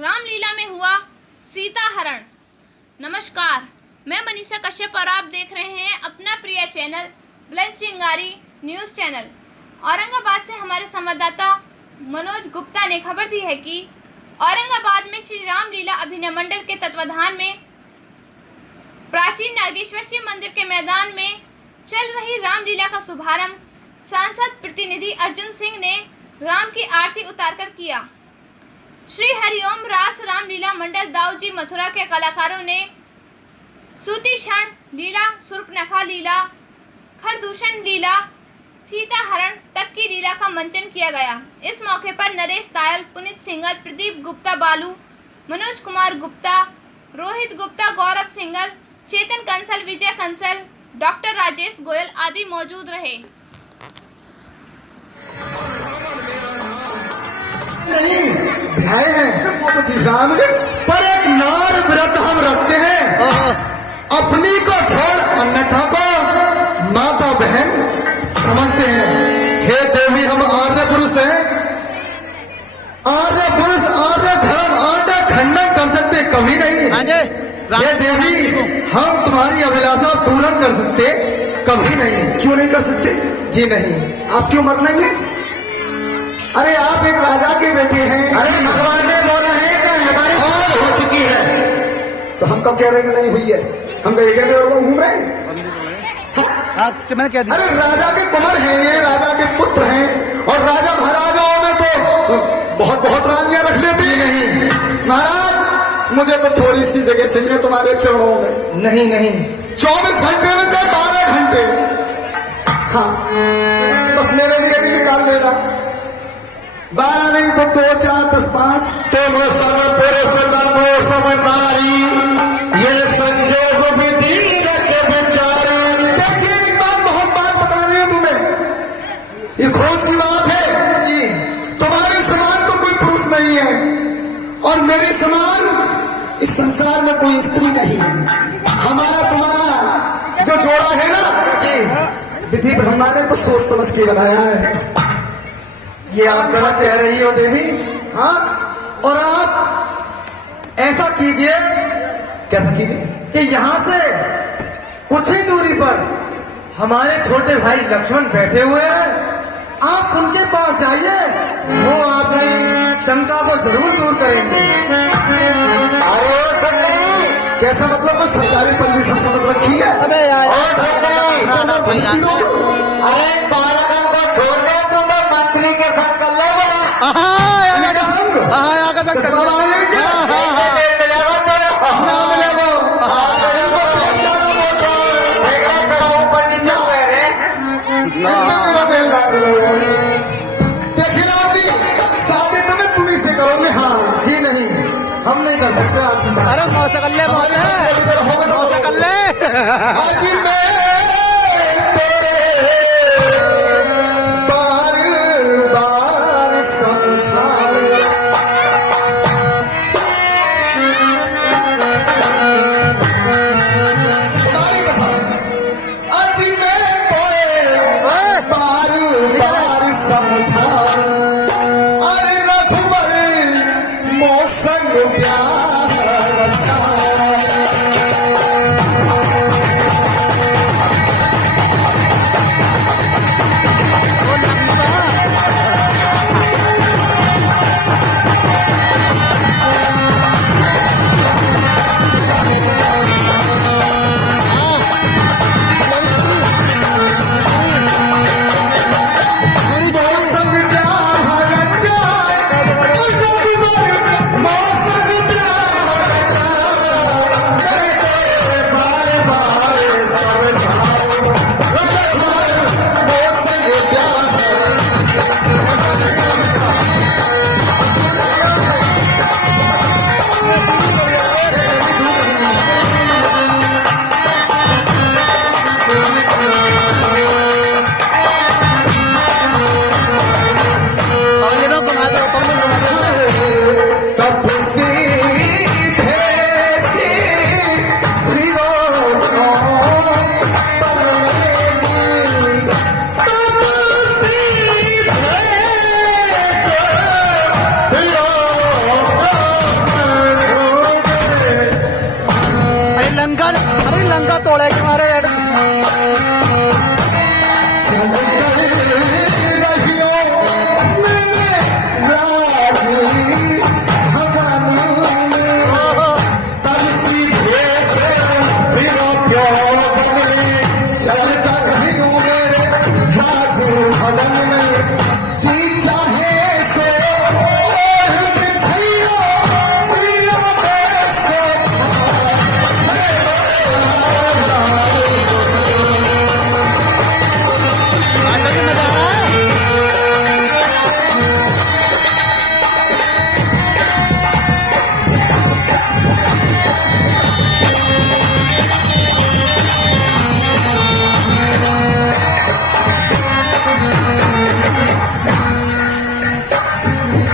रामलीला में हुआ सीता हरण। नमस्कार, मैं मनीषा कश्यप और आप देख रहे हैं अपना प्रिय चैनल बुलंद चिंगारी न्यूज़ चैनल। औरंगाबाद से हमारे संवाददाता मनोज गुप्ता ने खबर दी है कि औरंगाबाद में श्री रामलीला अभिनय मंडल के तत्वाधान में प्राचीन नागेश्वर शिव मंदिर के मैदान में चल रही रामलीला का शुभारंभ सांसद प्रतिनिधि अर्जुन सिंह ने राम की आरती उतारकर किया। श्री हरिओम रास रामलीला मंडल दाऊजी मथुरा के कलाकारों ने सूती क्षण लीला, सुर्पनखा लीला, खरदूषण लीला, सीता हरण तक की लीला का मंचन किया गया। इस मौके पर नरेश तायल, पुनीत सिंगल, प्रदीप गुप्ता बालू, मनोज कुमार गुप्ता, रोहित गुप्ता, गौरव सिंगल, चेतन कंसल, विजय कंसल, डॉक्टर राजेश गोयल आदि मौजूद रहे। नहीं ध्याय है वो तो ठीक रहा मुझे, पर एक नार व्रत हम रखते हैं, अपनी को छोड़ अन्यथा को माता बहन समझते हैं। हे देवी, हम आर्य पुरुष हैं, आर्य पुरुष आर्य धर्म आर्य खंडन कर सकते कभी नहीं। हे देवी, हम तुम्हारी अभिलाषा पूर्ण कर सकते कभी नहीं। क्यों नहीं कर सकते? जी नहीं। आप क्यों मर लेंगे? अरे आप एक राजा के बेटे हैं। अरे भगवान ने बोला है कि हमारी हाल हो चुकी है, तो हम कब कह रहे हैं कि नहीं हुई है? हम तो एक घूम रहे हैं। मैंने क्या दिया? अरे राजा के कुमार हैं, ये राजा के पुत्र हैं, और राजा महाराजाओं में तो बहुत बहुत रानियां रख लेती नहीं। महाराज, मुझे तो थोड़ी सी जगह चाहिए तुम्हारे चरणों में। नहीं नहीं, 24 घंटे में चाहे 12 घंटे, हाँ बस मेरे लिए भी निकाल देना। 12 नहीं तो 2, 4, 10, 5। तो समय पुरुष नमो समनारी, ये संजोग विधि रच विचारी। देखिए, एक बात बहुत बात बता रही है तुम्हें, ये खोज की बात है जी। तुम्हारे समान तो कोई पुरुष नहीं है, और मेरे समान इस संसार में कोई स्त्री नहीं है। हमारा तुम्हारा जो जोड़ा है ना जी, विधि ब्रह्मा ने को सोच समझ के बनाया है। ये आप गलत कह रही हो देवी। हाँ, और आप ऐसा कीजिए। कैसा कीजिए? कि यहाँ से कुछ ही दूरी पर हमारे छोटे भाई लक्ष्मण बैठे हुए हैं, आप उनके पास जाइए, वो आपकी शंका को जरूर दूर करेंगे। अरे संतरी, कैसा मतलब? कोई सरकारी परमिशन समझ रखी है? अरे बालकन को छोड़ दे, तू तो मंत्री के संग कर ले। देखिए राम जी, शादी तो मैं तुम्ही से करोगे। हाँ जी, नहीं हम नहीं कर सकते आपसे शादी। अरे मौसा कर ले, होगा तो मौसा कर ले। आज मैं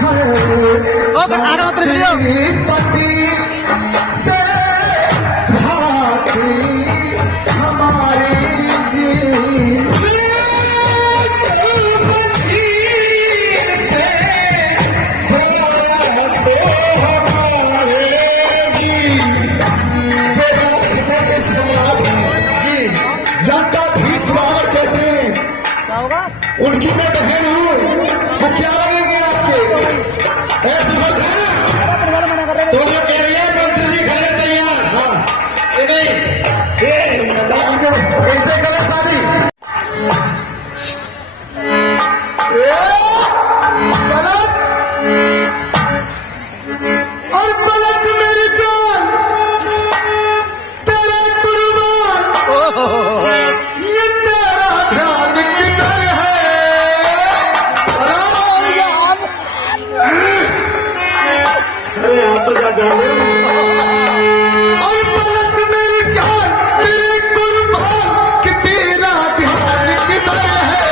ओके आगे मत चलिए पति से भागी हमारी जीवन से जी लंकाधीश रावण कहते हैं, क्या होगा उनकी मैं बहन हूँ, वो क्या लगेंगे आपके? ऐसे मत है तो ये कह रही है मंत्री जी खड़े तैयार। हाँ ये नहीं ये इनसे करें शादी। पलट और पलट मेरी जान तेरे कुर्बान ये तेरा ध्यान किधर है? अरे आप तो जा जाओगे। और पलट मेरी जान तेरे कुर्बान कि तेरा ध्यान किधर है?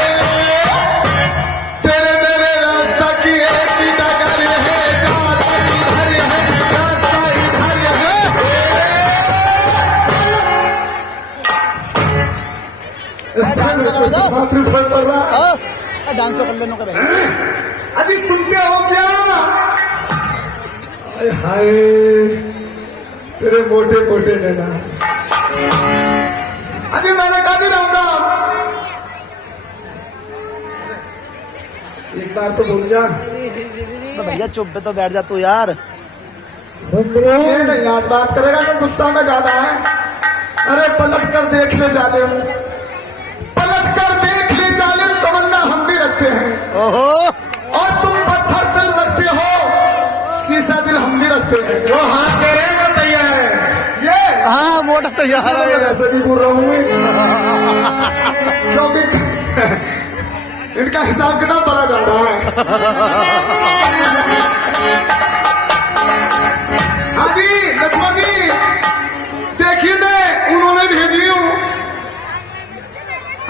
तेरे मेरे रास्ता की एक ही डगर है, जाता किधर है? रास्ता इधर है। इस टाइम मातृ फल पड़ रहा। डांस तो कर लेने का भाई अजी सुनते हो क्या? हाय हाय तेरे मोटे मोटे नैना। अजी मैंने कहा जी राम राम। एक बार तो बोल जा। भैया चुप पे तो बैठ जा तू यार। ये नहीं आज बात करेगा तो गुस्सा में ज्यादा है। अरे पलट कर देख ले जालिम, पलट कर देख ले जालिम, तमन्ना हम भी रखते हैं। ओहो और तुम पत्थर दिल रखते हो, शीशा दिल हम भी रखते हैं। जो हाथ दे रहे हैं वो तैयार है। ये हाँ मोटा तैयार है ये। ऐसे भी बोल रहा हूँ मैं। क्योंकि इनका हिसाब किताब बड़ा ज्यादा है। हाँ जी लक्ष्मण जी देखिए मैं उन्होंने भेजी हूँ।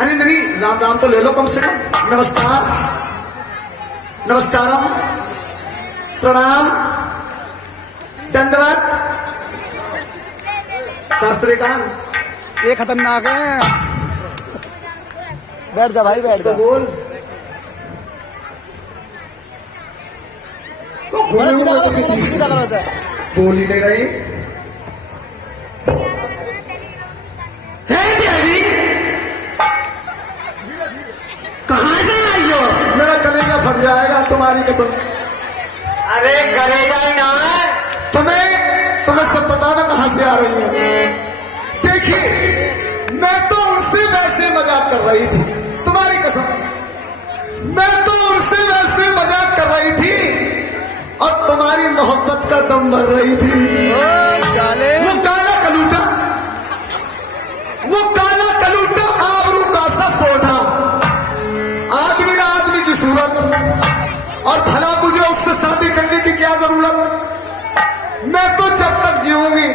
अरे मेरी राम राम तो ले लो कम से कम। नमस्कार नमस्कारम प्रणाम दंडवत शास्त्री का ये खतरनाक है। बैठ जा भाई बैठ तो जा। बोल तो घूमे हुए तो कितनी सीधा करो सर। बोल ही नहीं रही है देवी। कहाँ से आई हो? मेरा कलेजा फट जाएगा तुम्हारी कसम। अरे कलेजा ही ना तुम्हें तुम्हें सब पता ना कहाँ से आ रही है। देखिए मैं तो उनसे वैसे मजाक कर रही थी, तुम्हारी कसम। मैं तो उनसे वैसे मजाक कर रही थी और तुम्हारी मोहब्बत का दम भर रही थी। वो काला कलूटा, वो काला कलूटा आबरू का सा सोना, आदमी ना आदमी की सूरत, और भला मुझे उससे शादी करने की क्या जरूरत? मैं तो जब तक जीऊंगी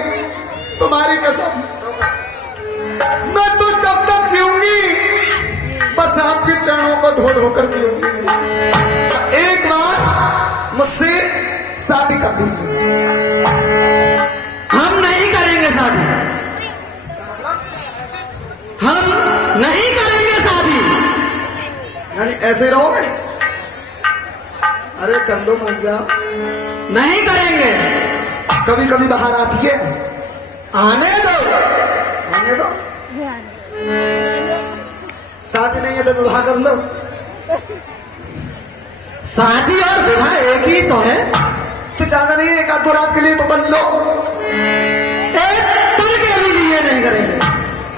तुम्हारी कसम, मैं तो जब तक जीऊंगी बस आपके चरणों को धो धो कर पीऊंगी। एक बार मुझसे शादी कर दीजिए। हम नहीं करेंगे शादी, हम नहीं करेंगे शादी। यानी ऐसे रहोगे? अरे कर लो मान जाओ। नहीं करेंगे। कभी कभी बाहर आती है, आने दो आने दो। शादी नहीं है तो विवाह कर लो। शादी और विवाह एक ही तो है। तो ज्यादा नहीं, एक आध दो रात के लिए तो बन लो, एक पल के भी लिए नहीं करेंगे।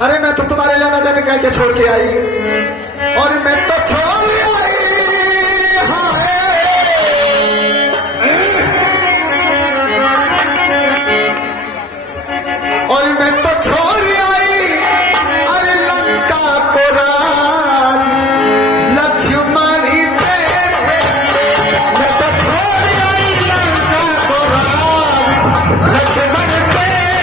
अरे मैं तो तुम्हारे लेना जाने कह के छोड़ के आई, और मैं तो छोड़ आई। हाय और मैं तो छोड़ आई। अरे लंका को राज लक्ष्मण ही तेरे, मैं तो छोड़ आई लंका को राज लक्ष्मण तेरे।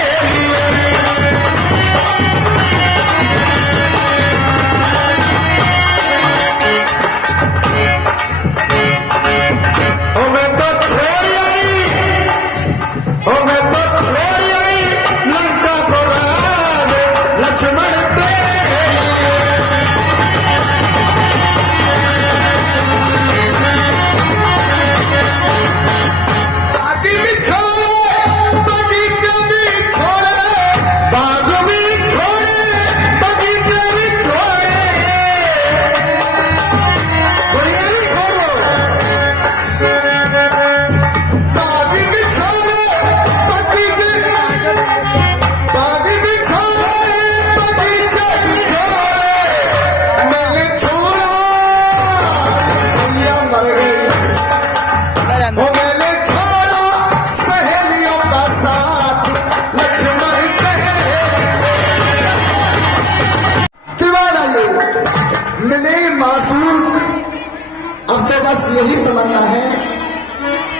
यही तमन्ना है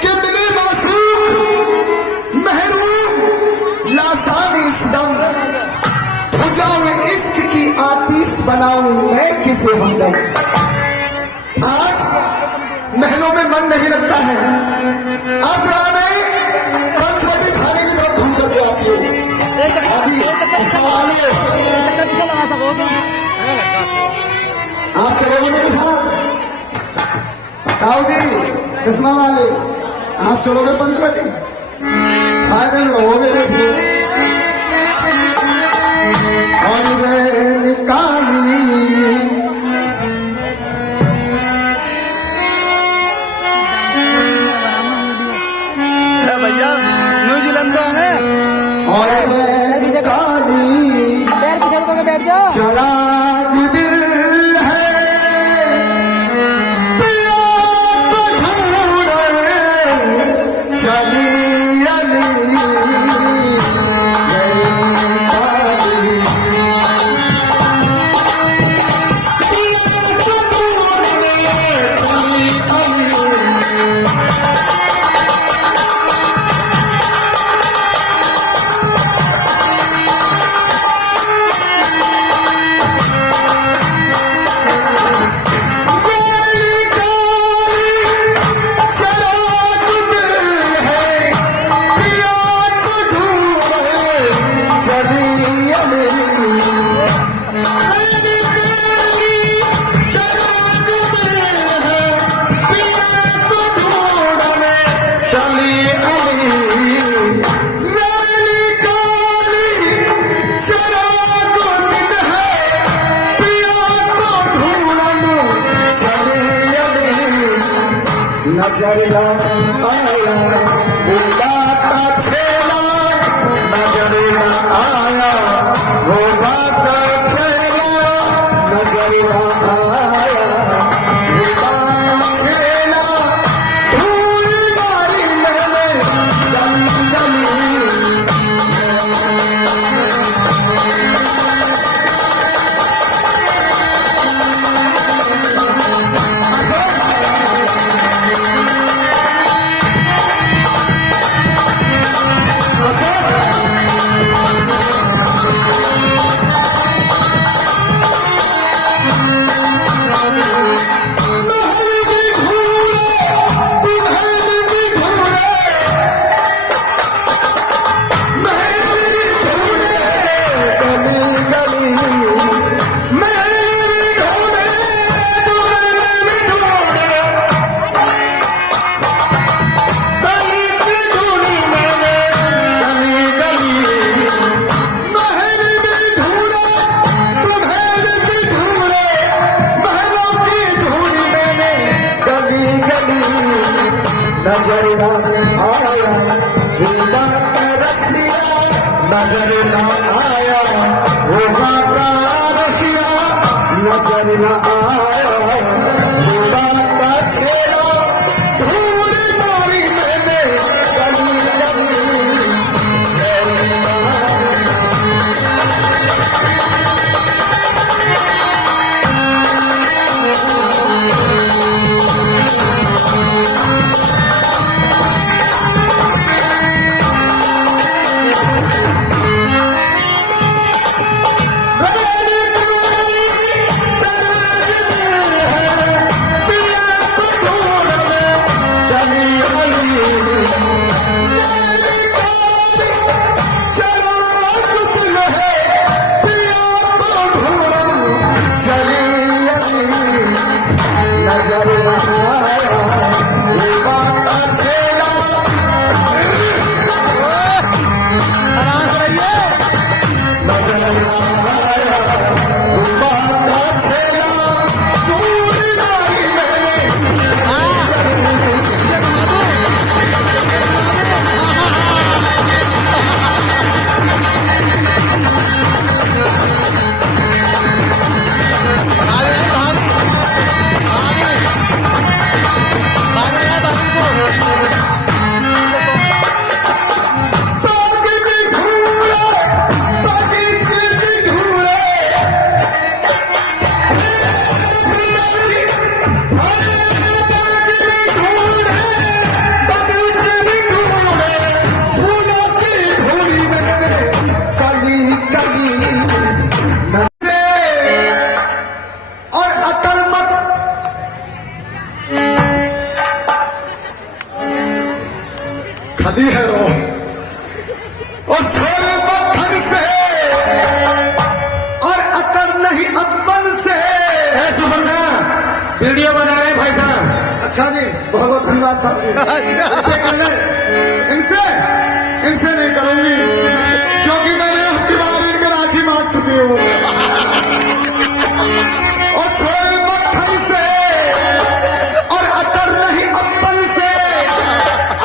कि मिले मासूम महरूम लासानी इस दम बुझाऊं इश्क की आतिश बनाऊं मैं किसे हमदम। आज महलों में मन नहीं लगता है, आज रात में पंचवटी थाने की तरफ घूम करके आप लोग हाजी आप चलोगे मेरे साथ? ताऊ जी चश्मा वाले आप चलोगे पंचवटी? फायदे में रहोगे देखिए। और निकाली भैया न्यूजीलैंड तो हमें और निकाली पैर खेल को बैठ जाओ। चराग दिल है पिया तो ढूंढे चली अली नजर न आया भूला का छेला, नजर न आया भूला का छेला, नजर न आया भूला का छेला, धूल मारी मैंने गली गली। नजर न आया भूला का रसिया, नजर न आया भूला का रसिया, नजर न आया भूला का छेला, धूल मारी मैंने गली गली। नजर न आया भूला का छेला, नजर न आया भूला का छेला, धूल मारी मैंने। खदी है रोज और छोरे मक्खन से और अतर नहीं अपन से। सुबंधा वीडियो बना रहे हैं भाई साहब। अच्छा जी, बहुत बहुत धन्यवाद साहब जी। इनसे इनसे नहीं करूंगी क्योंकि मैंने आपकी बार इनके राखी मांग चुकी हूँ। और छोरे मक्खन से और अतर नहीं अपन से,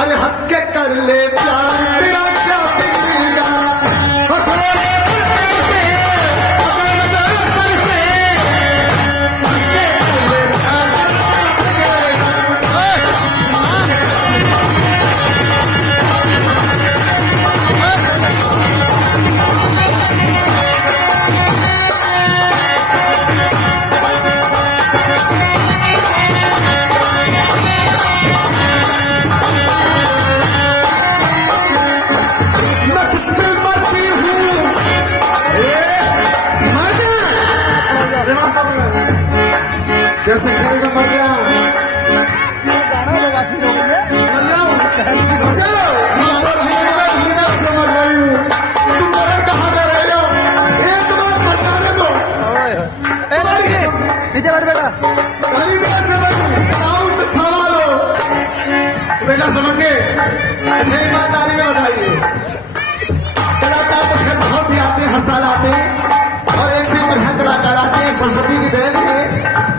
अरे हंस के कर ले प्यार तेरा क्या बिगड़ेगा। और छोरे मक्खन से अतर नहीं अपन से, हंस के कर ले कैसे करेगा मर गया गाना तो वासी हो गई है। समझ रही हूँ तुम मरण कहाँ कर रहे हो। एक बार बताने दो। ए लड़की नीचे बैठ बेटा। कहीं भी ऐसे मत सवालो बेटा समझ के ऐसे ईमानदारी में बताइए। कलाकार तो खैर बहुत ही आते हैं, हर साल आते हैं और एक से बढ़िया कलाकार आते हैं। सरस्वती की देन है,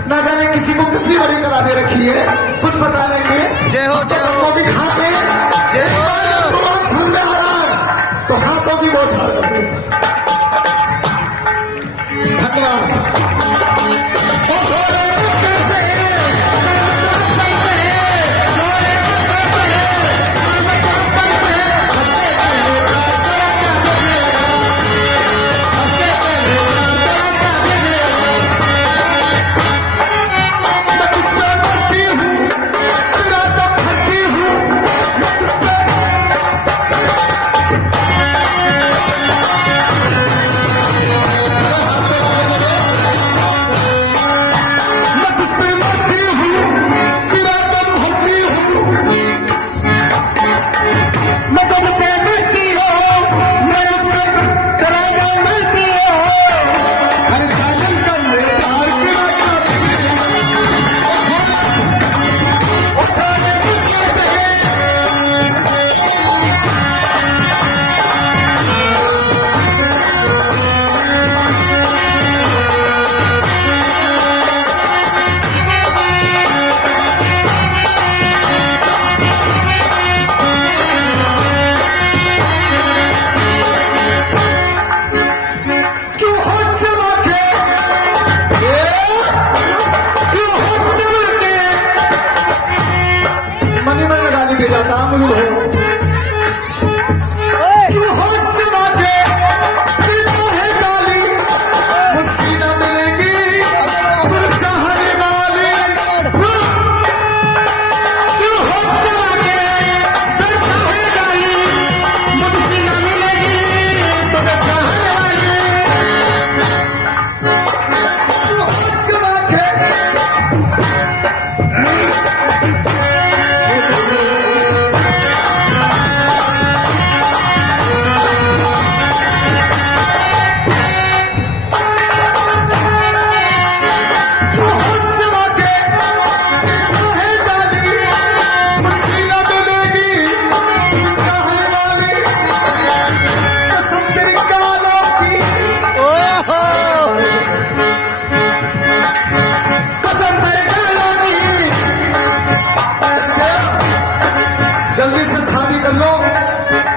न जाने किसी को कितनी बड़ी कला दे रखी है, कुछ बता देंगे। जय हो जय हो। वो भी खाते जय हो। सुन में आ रहा है तो हाथों की बौछार करते हैं। धन्यवाद।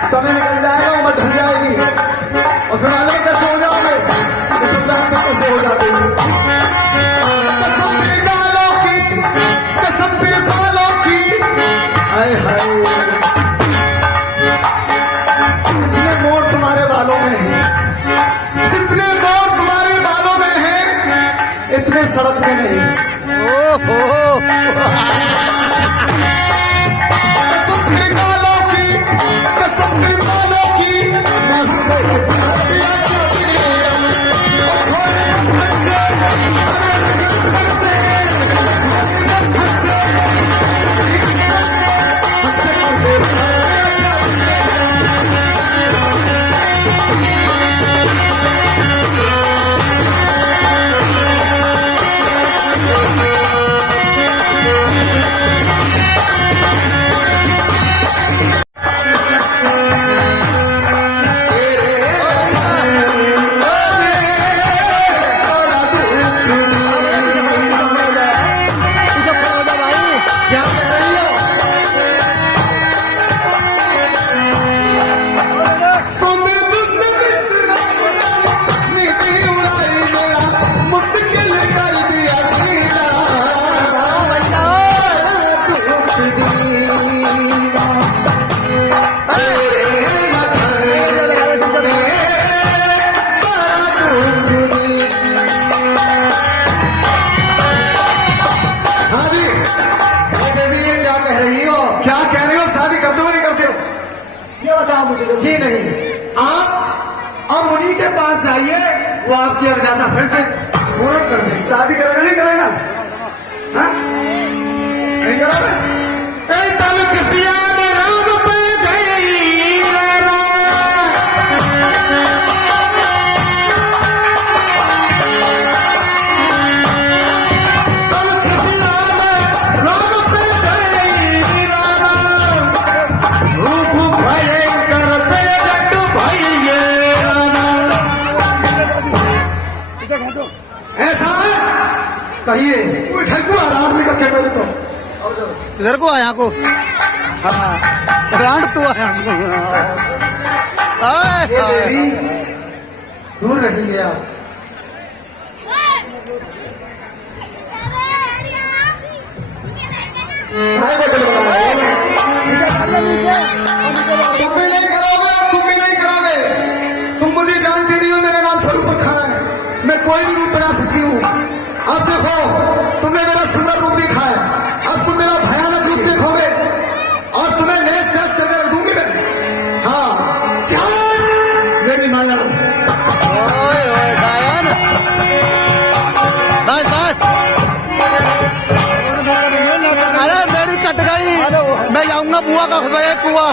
समय निकल जाएगा, उम्र ढल जाएगी और फिर आने कैसे हो जाओगे, इस बात में कैसे हो जाते हैं। कसम मेरे गालों की, कसम मेरे बालों की, हाय हाय जितने मोड़ तुम्हारे बालों में है, जितने मोड़ तुम्हारे बालों में है, इतने सड़क में नहीं। कसम मेरे गालों की, कसम मेरे बालों की, मैं हूं तेरे साथ तेरा क्या बिगड़ेगा। और छोरे मत से, मत से, छोरे मत से, हंसते कर दे तेरा क्या बताओ मुझे जल्दी। जी नहीं, आप अब उन्हीं के पास जाइए, वो आपकी अभिलाषा फिर से पूर्ण कर देंगे। शादी करेगा नहीं करेगा? हाँ? नहीं करोगे? ए तब किसिया ने राम पे गई रामा, तब किसिया ने राम पे गई रामा, रूप भयंकर पे जट भइये रामा। ऐसा है? कहिए, कोई घर को आराम नहीं करके पहले तो इधर को आया को, हाँ ग्रांड तो आया हमको। हाय, ये हाय। देवी दूर रहिए आप। काय बदल बनाया? तुम भी नहीं करोगे, तुम भी नहीं करोगे। तुम मुझे जानते नहीं हो, मेरा नाम स्वरूप खान है। मैं कोई भी रूप बना सकती हूँ। अब देखो, तुमने मेरा सुंदर रूप देखा है, अब तुम मेरा भयानक रूप देखोगे और तुम्हें नेस नेस करके रख दूंगी मैं। हाँ, जान मेरी माया। ओए ओए गायन, बस बस। अरे मेरी कट गई, मैं जाऊंगा बुआ का कुआ।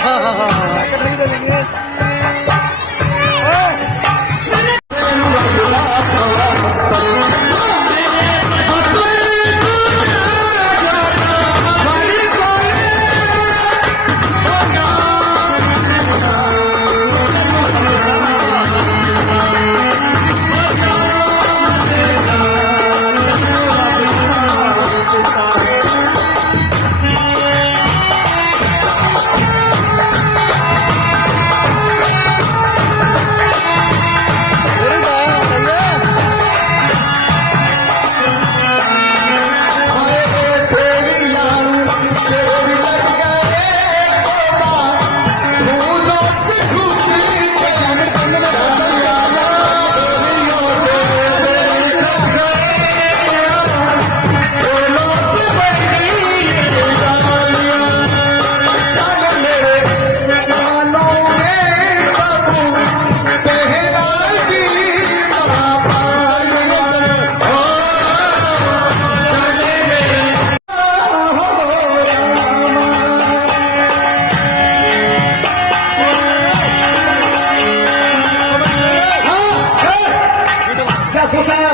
सोचा है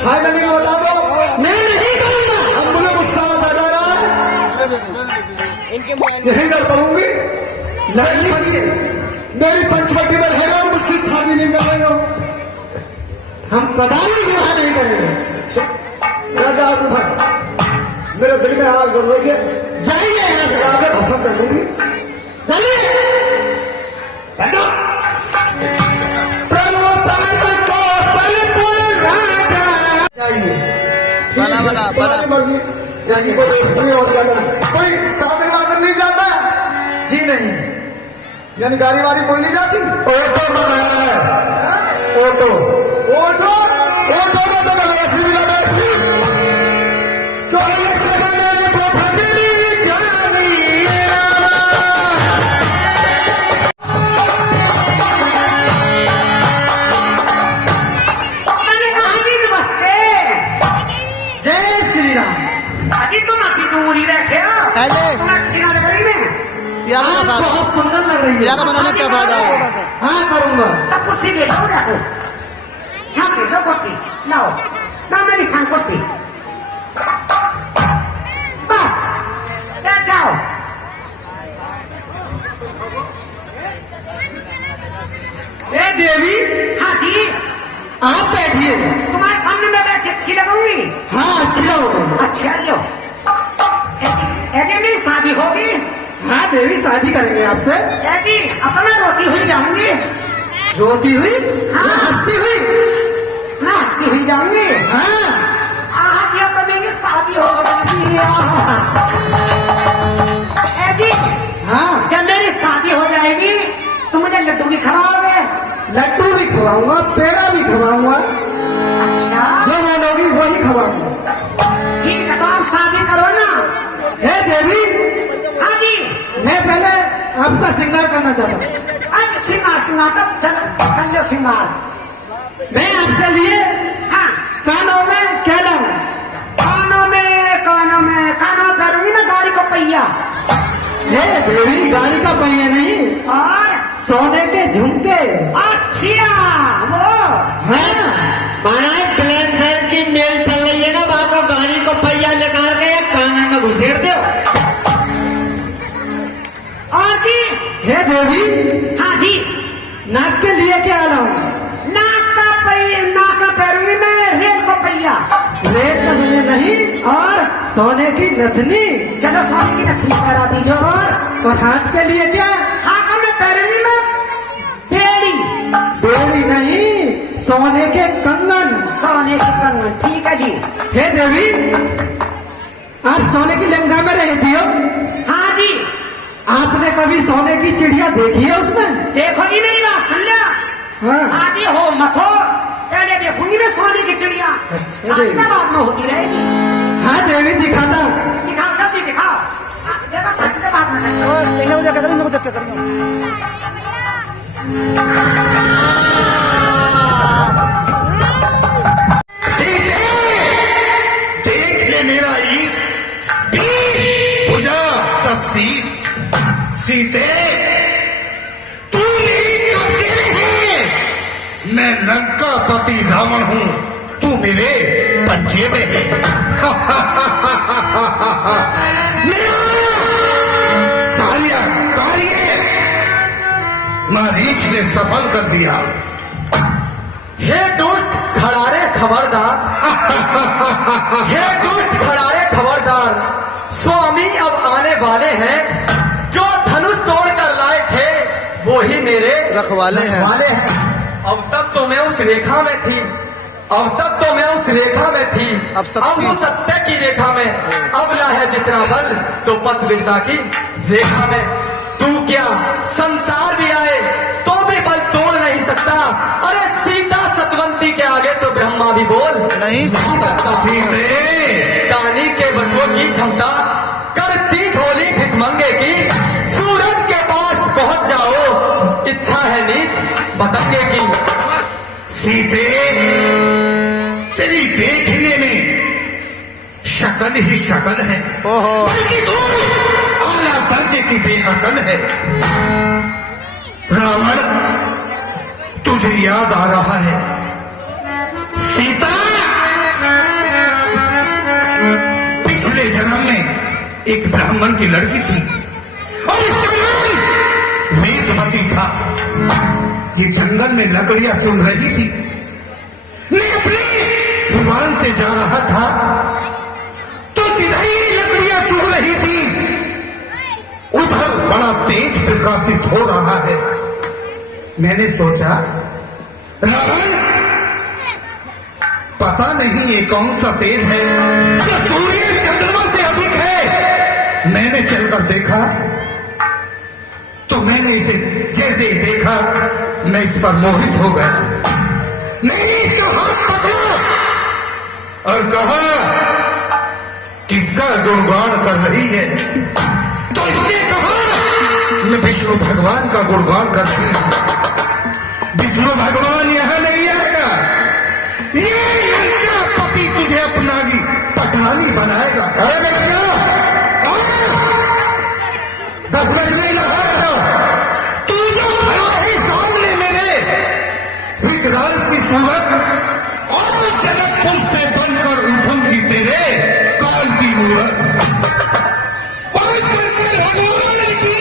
फाइनली में बता दो। मैं नहीं करूंगा। अब मुझे गुस्सा आ जा रहा है, यही कर पाऊंगी। मेरी पंचवटी में रहेगा और मुझसे शादी नहीं कर रहे हो। हम कदापि विवाह नहीं करेंगे। अच्छा, राजा उधर मेरे दिल में आग जल रही है। जाइए यहाँ से, आगे भस्म कर दूंगी। चलिए। जाइए, बना बना बना। तुम्हारी मर्जी। जैसी कोई दोस्त नहीं और जाता, कोई साधन वादन नहीं जाता। जी नहीं, यानी गाड़ी वाड़ी कोई नहीं जाती। ऑटो बनाना है, ऑटो। ओटो ओटो में तो मैं वैसे भी लगा क्यों ये मेरे को फकरी जानी रामा, मैंने कहा भी नमस्ते। जय श्री राम। अजी तुम अभी दूर ही बैठे हो, अरे। तुम अच्छी ना लग रही मैं। आप बहुत सुंदर लग रही है। क्या बनाने क्या फायदा है? हाँ करूंगा। तब कुर्सी ले लो, रखो यहाँ पे लो कुर्सी, लाओ ना मेरी छान कुर्सी। बस बैठ जाओ। ए देवी, हाँ जी, आप बैठिए। तुम्हारे सामने मैं बैठी अच्छी लगूंगी। हाँ अच्छी रहोगे। अच्छा लो, ऐजी मेरी शादी होगी। हाँ देवी, शादी करेंगे आपसे। ऐजी अब तो मैं रोती हुई जाऊंगी। रोती हुई? हाँ। या हंसती हुई? मैं हंसती हुई जाऊंगी। हाँ। आज अब तो मेरी शादी हो जाएगी। ऐजी हाँ, जब मेरी शादी हो जाएगी तो मुझे लड्डू भी खिलाओगे। लड्डू भी खवाऊंगा, पेड़ा भी खवाऊंगा, अच्छा जो बोलोगी वही खवाऊंगा। ठीक है, तो आप शादी करो ना। हे देवी, हाँ जी, मैं पहले आपका श्रृंगार करना चाहता हूँ। आज श्रृंगार करना था, चल कन्या श्रृंगार। मैं आपके लिए हाँ, कानों में क्या लाऊं? कानों में फेरूंगी ना गाड़ी को पहिया। हे देवी, गाड़ी का पहिया नहीं, और सोने के झुमके। अच्छा वो हाँ, महाराज प्लेन की मेल चल रही है ना, वहां को गाड़ी को पहिया निकाल के या कानन में घुसेड़ दो। और जी। हे देवी, हाँ जी, नाक के लिए क्या लाऊं? नाक का पैरूंगी मैं रेल को पहिया। रेत का पहिया नहीं, और सोने की नथनी। चलो सोने की नथनी पहरा दीजिए। और हाथ के लिए क्या? हाथ में पैरूंगी मैं बेड़ी। बेड़ी नहीं, सोने के कंगन। सोने की कंगन, ठीक है जी। हे देवी, आप सोने की लंका में रहती हो, हाँ जी। आपने कभी सोने की चिड़िया देखी है उसमें? देखो जी, मेरी बात सुन लिया। हाँ। शादी हो मत हो, पहले देखूंगी मैं सोने की चिड़िया। अच्छा शादी देवी। तो बाद में होती रहेगी। हाँ देवी, दिखाता हूँ। दिखाओ, जल्दी दिखाओ। हाँ, देखो शादी तो बाद में देख ले मेरा ईद, भुजा तफ्तीश। सीते, तू मेरी कब्जे में है। मैं लंका पति रावण हूँ, तू मेरे पंजे में है। मेरा सारिया कार्य मरीच ने सफल कर दिया। हे दुष्ट खड़ारे खबरदार। हे दुष्ट खड़ारे खबरदार, स्वामी अब आने वाले हैं। जो धनुष तोड़ कर लाए थे वो ही मेरे रखवाले हैं। अब तक तो मैं उस रेखा में थी, अब वो सत्य की रेखा में। अबला है जितना बल तो पथविरता की रेखा में। तू क्या संसार भी आए तो भी बल तोड़ नहीं सकता। अरे सीता सतवंती के आगे तो ब्रह्मा भी बोल नहीं सकता। कानी के बटुओं की क्षमता करती झोली भिखमंगे की। सूरज के पास पहुंच जाओ, इच्छा है नीच बतंगे की। सीते, तेरी देखने में शकल ही शकल है, बल्कि तू आला दर्जे की बेअकल है। रावण, तुझे याद आ रहा है सीता पिछले जन्म में एक ब्राह्मण की लड़की थी और उसका नाम वेदवती था। ये जंगल में लकड़ियां चुन रही थी। मैं अपने विमान से जा रहा था तो जिधर लकड़ियां चुन रही थी उधर बड़ा तेज प्रकाशित हो रहा है। मैंने सोचा, रावण, पता नहीं ये कौन सा तेज है जो सूर्य चंद्रमा से अधिक है। मैंने चलकर देखा तो मैंने इसे जैसे ही देखा मैं इस पर मोहित हो गया। मैंने इसका हाथ पकड़ा और कहा, किसका गुणगान कर रही है? तो इसने कहा, मैं विष्णु भगवान का गुणगान करती हूं। विष्णु भगवान यहाँ नहीं आएगा, ये लंका पति तुझे अपना पटरानी बनाएगा। अरे बेटा, 10 बज नहीं लगा तू जो खड़ा है सामने मेरे, विकराल सी सूरत और जनकपुर से बनकर उठूंगी तेरे काल की मूरत। भगवान की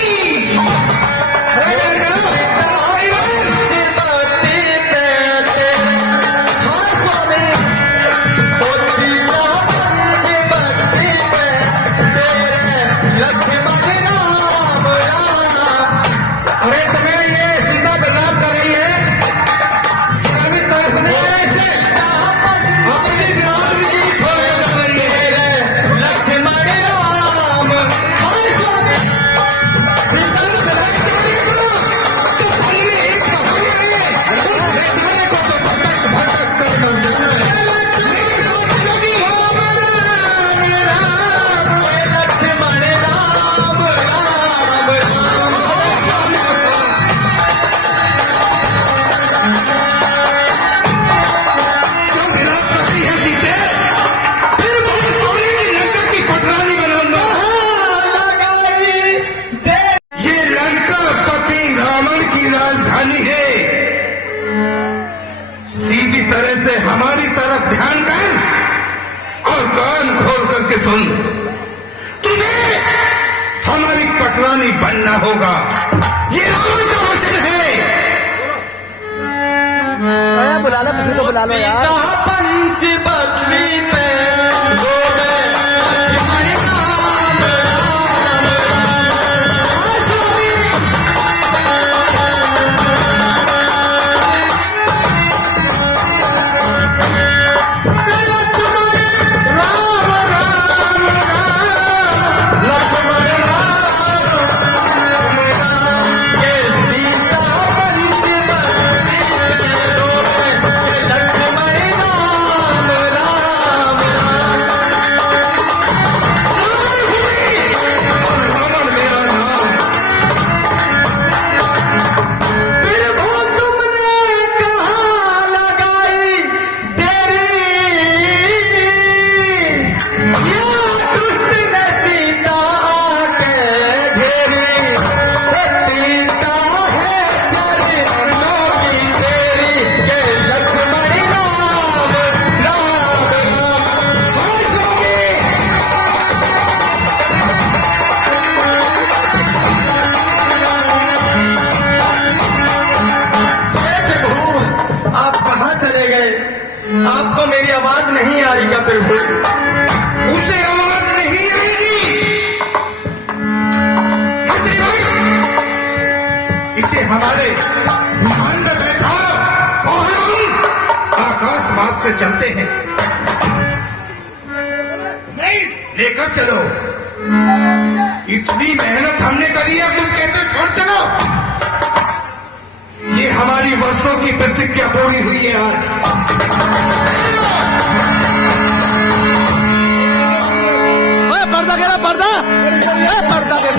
सुन, तुझे हमारी पटरानी बनना होगा, ये रावण का वचन है। बुला लो, किसी को बुला लो यार। पंचवटी पे गोवे लक्ष्मण राम राम आपको मेरी आवाज नहीं आ रही क्या प्रभु? उसे आवाज नहीं आएगी। मंत्री भाई, इसे हमारे विमान में बैठा और हम आकाश मार्ग से चलते हैं। नहीं, लेकर चलो। इतनी मेहनत हमने करी है, तुम कहते छोड़ चलो। ये हमारी वर्षों की प्रतिज्ञा पूरी हुई है आज। पर्दा गिरा, पर्दा, पर्दा गिर